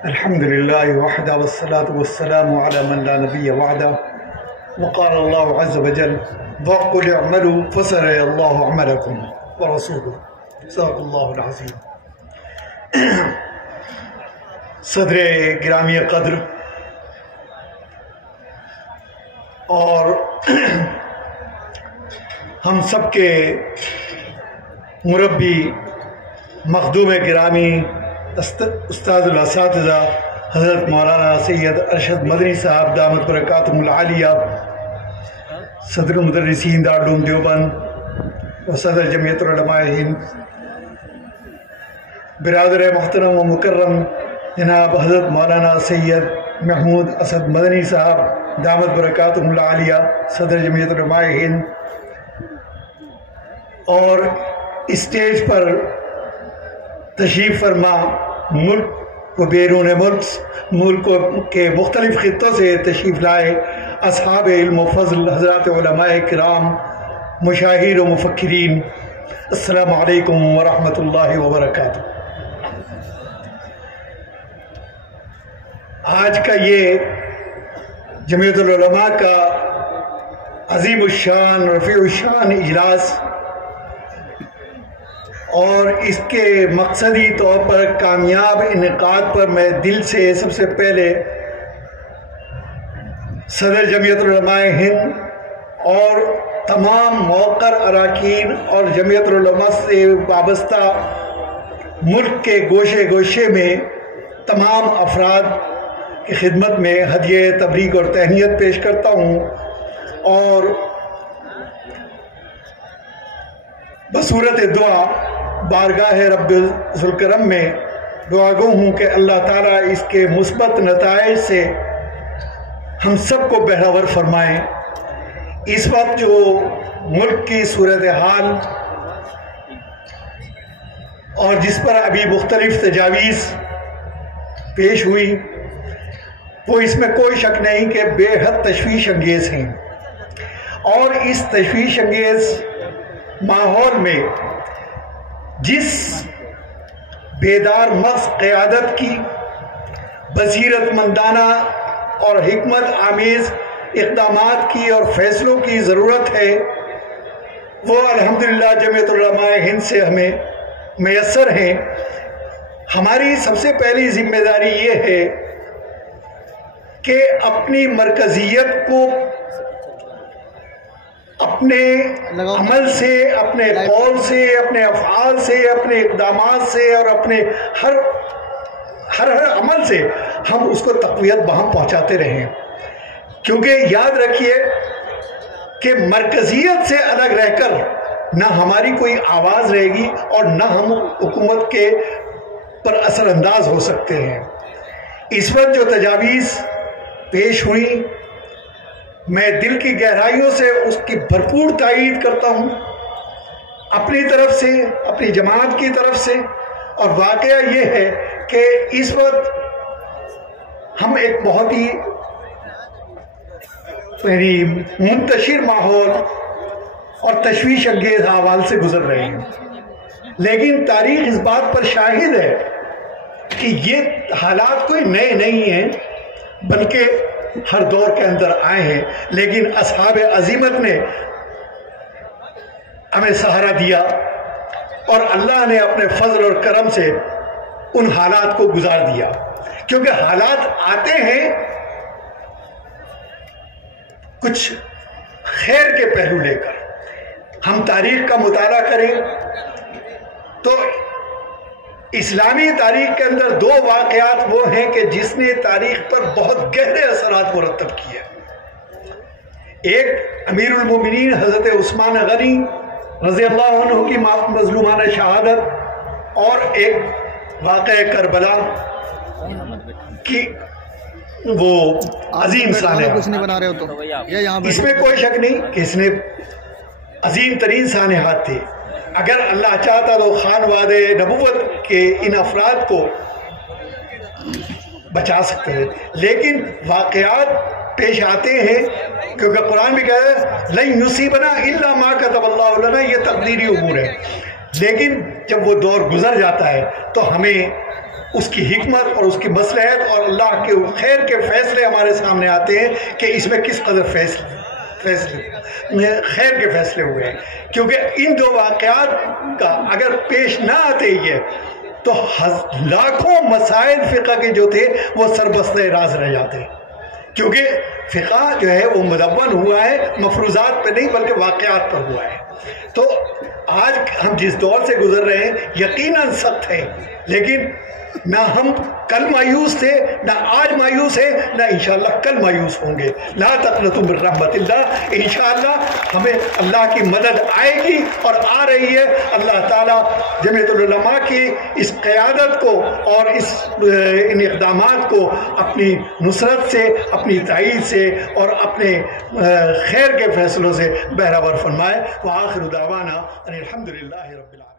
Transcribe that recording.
الحمد لله وحده والصلاة والسلام على من لا نبي بعده. وقال الله عز وجل: وقل اعملوا فسيرى الله عملكم ورسوله. صدق الله العظیم. صدر گرامی قدر اور ہم سب کے مربی مخدوم گرامی استاد الاساتذہ حضرت مولانا سید ارشد مدنی صاحب دامت برکاتہم العالیہ، صدر مدرسین دارالعلوم دیوبند و صدر جمعیت علماء ہند، برادر محترم و مکرم جناب حضرت مولانا سید محمود اسد مدنی صاحب دامت برکاتہم العالیہ، صدر جمعیت علماء ہند، اور اسٹیج پر تشریف فرما ملک و بیرون ملک کے مختلف خطوں سے تشریف لائے اصحاب علم و فضل حضرات علماء کرام، مشاہیر و مفکرین، السلام علیکم ورحمۃ اللہ وبرکاتہ۔ آج کا یہ جمعیت العلماء کا عظیم الشان رفیع الشان اجلاس اور اس کے مقصدی طور پر کامیاب انعقاد پر میں دل سے سب سے پہلے صدر جمعیت العلماء ہند اور تمام موقر اراکین اور جمعیت العلماء سے وابستہ ملک کے گوشے گوشے میں تمام افراد کی خدمت میں ہدیہ تبریک اور تہنیت پیش کرتا ہوں، اور بصورت دعا بارگاہ رب ذوالکرم میں دعا گو ہوں کہ اللہ تعالیٰ اس کے مثبت نتائج سے ہم سب کو بہرور فرمائیں۔ اس وقت جو ملک کی صورتحال اور جس پر ابھی مختلف تجاویز پیش ہوئی، وہ اس میں کوئی شک نہیں کہ بے حد تشویش انگیز ہیں، اور اس تشویش انگیز ماحول میں جس بیدار مغز قیادت کی بصیرت مندانہ اور حکمت آمیز اقدامات کی اور فیصلوں کی ضرورت ہے، وہ الحمدللہ جمعیت العلماء ہند سے ہمیں میسر ہیں۔ ہماری سب سے پہلی ذمہ داری یہ ہے کہ اپنی مرکزیت کو اپنے عمل سے، اپنے قول سے، اپنے افعال سے، اپنے اقدامات سے اور اپنے ہر عمل سے ہم اس کو تقویت بہم پہنچاتے رہیں، کیونکہ یاد رکھیے کہ مرکزیت سے الگ رہ کر نہ ہماری کوئی آواز رہے گی اور نہ ہم حکومت کے پر اثر انداز ہو سکتے ہیں۔ اس وقت جو تجاویز پیش ہوئی، میں دل کی گہرائیوں سے اس کی بھرپور تائید کرتا ہوں، اپنی طرف سے، اپنی جماعت کی طرف سے، اور واقعہ یہ ہے کہ اس وقت ہم ایک بہت ہی منتشر ماحول اور تشویش انگیز احوال سے گزر رہے ہیں، لیکن تاریخ اس بات پر شاہد ہے کہ یہ حالات کوئی نئے نہیں ہیں، بلکہ ہر دور کے اندر آئے ہیں، لیکن اصحاب عزیمت نے ہمیں سہارا دیا اور اللہ نے اپنے فضل اور کرم سے ان حالات کو گزار دیا، کیونکہ حالات آتے ہیں کچھ خیر کے پہلو لے کر۔ ہم تاریخ کا مطالعہ کریں تو اسلامی تاریخ کے اندر دو واقعات وہ ہیں کہ جس نے تاریخ پر بہت گہرے اثرات مرتب کیے۔ ایک امیر المومنین حضرت عثمان غنی رضی اللہ عنہ کی مظلومانہ شہادت، اور ایک واقعہ کربلا کی وہ عظیم سانحہ۔ اس میں کوئی شک نہیں کہ اس نے عظیم ترین سانحات تھے۔ اگر اللہ چاہتا تو خانواد نبوت کے ان افراد کو بچا سکتے ہیں، لیکن واقعات پیش آتے ہیں، کیونکہ قرآن بھی کہتا ہے لَن يُصِيبَنَا إِلَّا مَا كَتَبَ اللَّهُ لَنَا، یہ تقدیری امور ہے، لیکن جب وہ دور گزر جاتا ہے تو ہمیں اس کی حکمت اور اس کی مصلحت اور اللہ کے خیر کے فیصلے ہمارے سامنے آتے ہیں کہ اس میں کس قدر فیصلے خیر کے فیصلے ہوئے ہیں. کیونکہ ان دو واقعات کا اگر پیش نہ آتے یہ تو لاکھوں مسائل فقہ کے جو تھے وہ سربستہ راز رہ جاتے. کیونکہ فقہ جو ہے وہ مدون ہوا ہے مفروضات پہ نہیں بلکہ واقعات پر ہوا ہے. تو آج ہم جس دور سے گزر رہے ہیں یقیناً سخت ہے، لیکن نہ ہم کل مایوس تھے، نہ آج مایوس ہیں، نہ انشاءاللہ کل مایوس ہوں گے. لا تقنطوا من رحمت اللہ. انشاءاللہ ہمیں اللہ کی مدد آئے گی اور آ رہی ہے. اللہ تعالیٰ جمعیت العلماء کی اس قیادت کو اور ان اقدامات کو اپنی نصرت سے، اپنی تائید سے اور اپنے خیر کے فیصلوں سے بہرہور فرمائے. وآخر دعوانا ان الحمد للہ رب العالمین.